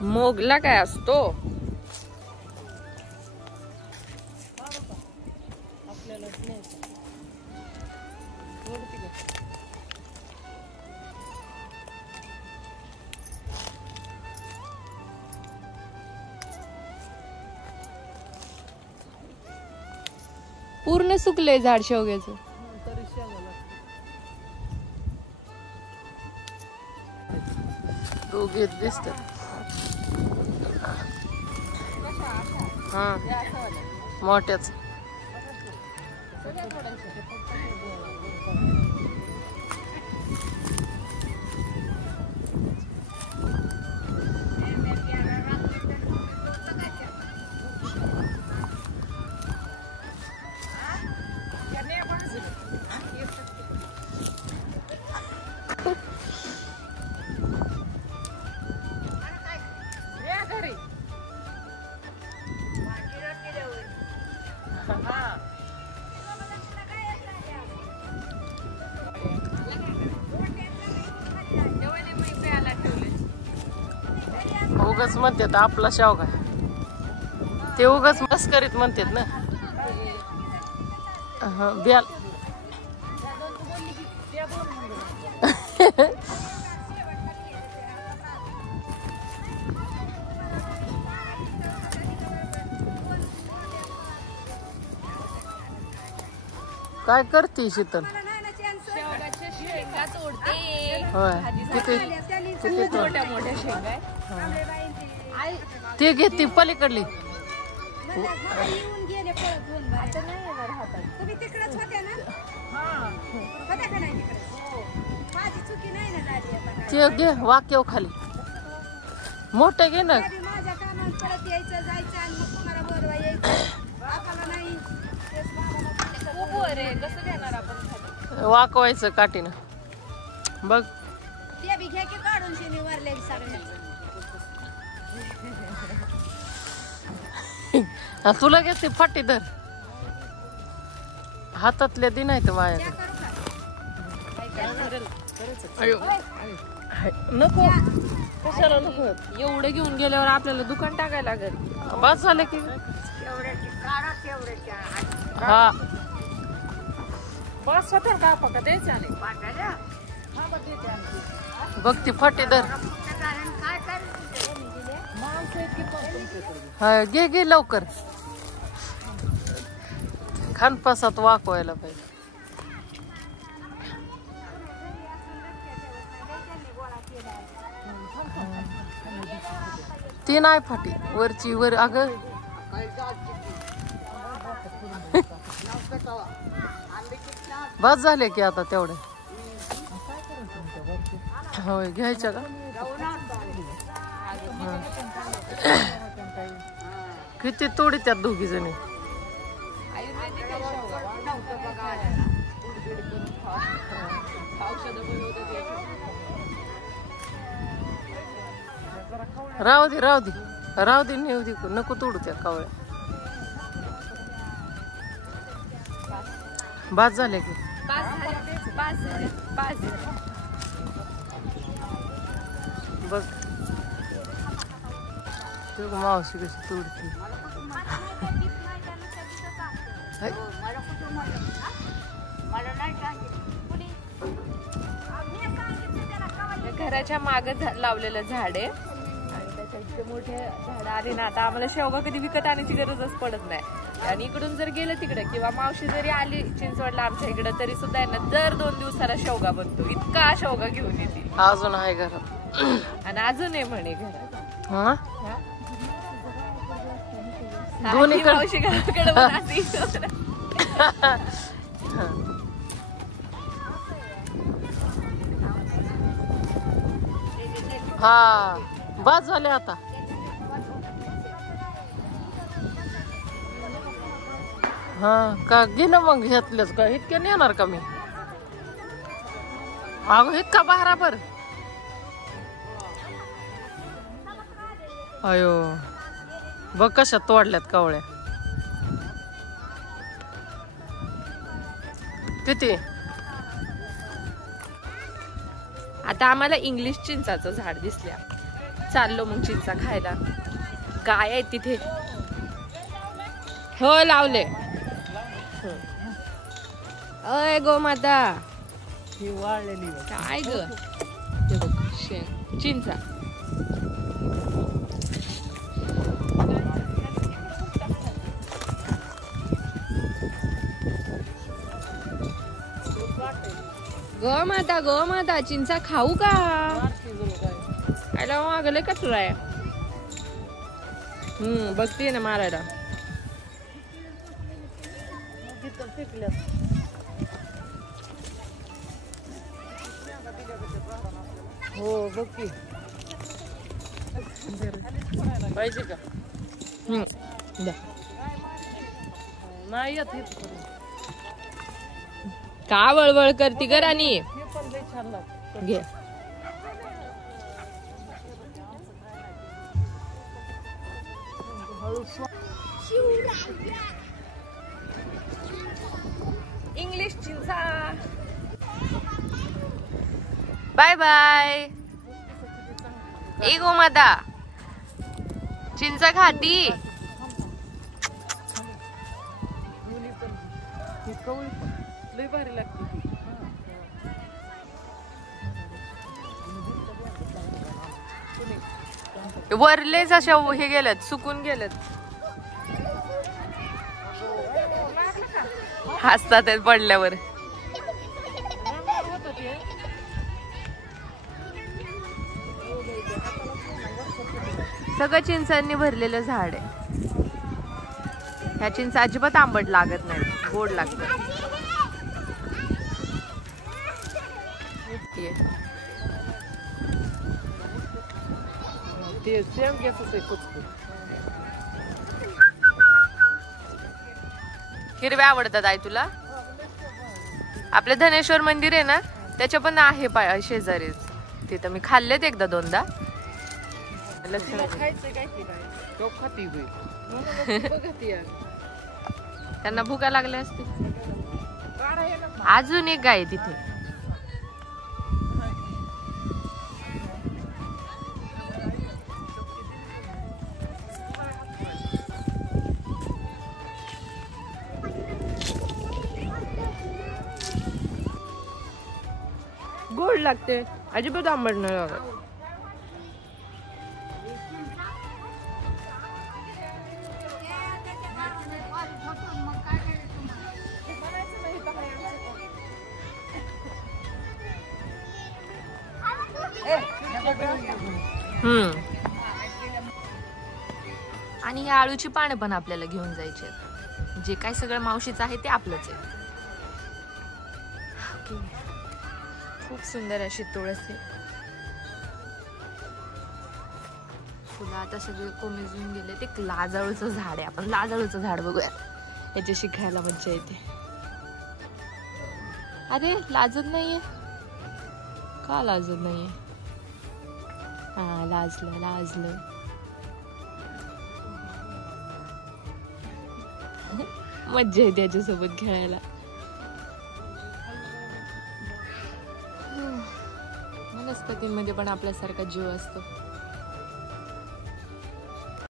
मोगला काय असतो? पूर्ण सुकले झाड शेवग्याचं. दोघे दिसतात. हा मोठ्याच. उगाच म्हणतात आपला शेवगा, ते उगाच मस्करीत म्हणतात ना. ब्याल काय करते शीतल? शेवगाच्या शेंगा तोडते. होय किती मोठ्या मोठ्या शेंगा. ते घेते पलीकडली. ते घे वाक्यव खाली मोठे घे ना. वाकवायचं काठीनं बघ. तुला घेते फाटी धर हातातल्या दिन आहे माझ्याकडे. नको कशाला नको. एवढं घेऊन गेल्यावर आपल्याला दुकान टाकायला लागेल. बस झालं की. हा बस स्वतः का पका द्यायचं नाही. बघ ती फाटी धर. हा घे घे लवकर. खानपासात वाकवायला पाहिजे. ती नाही फाटी वरची वर. अगं बस झाले की आता तेवढे. होय घ्यायच्या का? किती तोडी त्यात दोघी जणी. राहू दे राहू दे राहू दे नेऊ दे नको तोडू त्या कावळ्या. बाद झाले की. बघ तू मावशी कशी तोडते. घराच्या मागे लावलेलं झाड आहे आणि त्याच्या इतके मोठे झाड आले ना. आता आम्हाला शेवगा कधी विकत आणण्याची गरजच पडत नाही. आणि इकडून जर गेलं तिकडे किंवा मावशी जरी आली चिंचवडला आमच्या इकडे तरी सुद्धा यांना दर 2 दिवसाला शेवगा बनतो. इतका शेवगा घेऊन येते. अजून आहे घरात आणि अजून आहे म्हणे घरात. हा दोन्ही मावशी गावाकडे. हा बस झाले आता. हा का गेलं मग घेतलंच का? इतक्या नेणार का मी? अगं इतका बराबर. अयो बघ कशा तोडल्यात कावळ्या. किती? आता आम्हाला इंग्लिश चिंचाचं झाड दिसल्या. चाललो मग चिंचा खायला. गाय आहेत तिथे. हो लावले. अय गोमाता काय ग चिंचा. गोमाता चिंचा खाऊ का? आयला मागले कचरा आहे. बघतीये ना मारायला. हो बघ पाहिजे का? नाही येत का वळवळ करती ग राणी? घे. इंग्लिश चिंचा. Bye bye. ए गोमाता चिंचा खाती. लई भारी लागते. वरलेच अशा हे गेलेत सुकून गेलेत. हसतात पडल्यावर. सगळं चिंचांनी भरलेलं झाड आहे. ह्या चिंच अजिबात आंबट लागत नाही, गोड लागत. ते सेम घेतच आहे कुचकू. हिरव्या आवडतात आई तुला? आपलं धनेश्वर मंदिर आहे ना त्याच्या पण आहे शेजारीच. तिथं मी खाल्लेत एकदा दोनदा. त्यांना भुका लागल्या असतील. अजून एक गाय तिथे. गोड लागते, अजिबात आंबट नाही लागत. आणि या आळूची पानं पण आपल्याला घेऊन जायची आहेत. जे काय सगळं मावशीचं आहे ते आपलंच आहे. खूप सुंदर अशी तुळस आहे. फुलं आता सगळे कोमेजून गेले. ते लाजाळूचं झाड आहे. आपण लाजाळूचं झाड बघूया. याच्याशी खायला मज्जा येते. अरे लाजत नाहीये का? लाजत नाहीये. हा लाजलं. मज्जा येते त्याच्यासोबत खेळायला. वनस्पतींमध्ये पण आपल्यासारखा जीव असतो.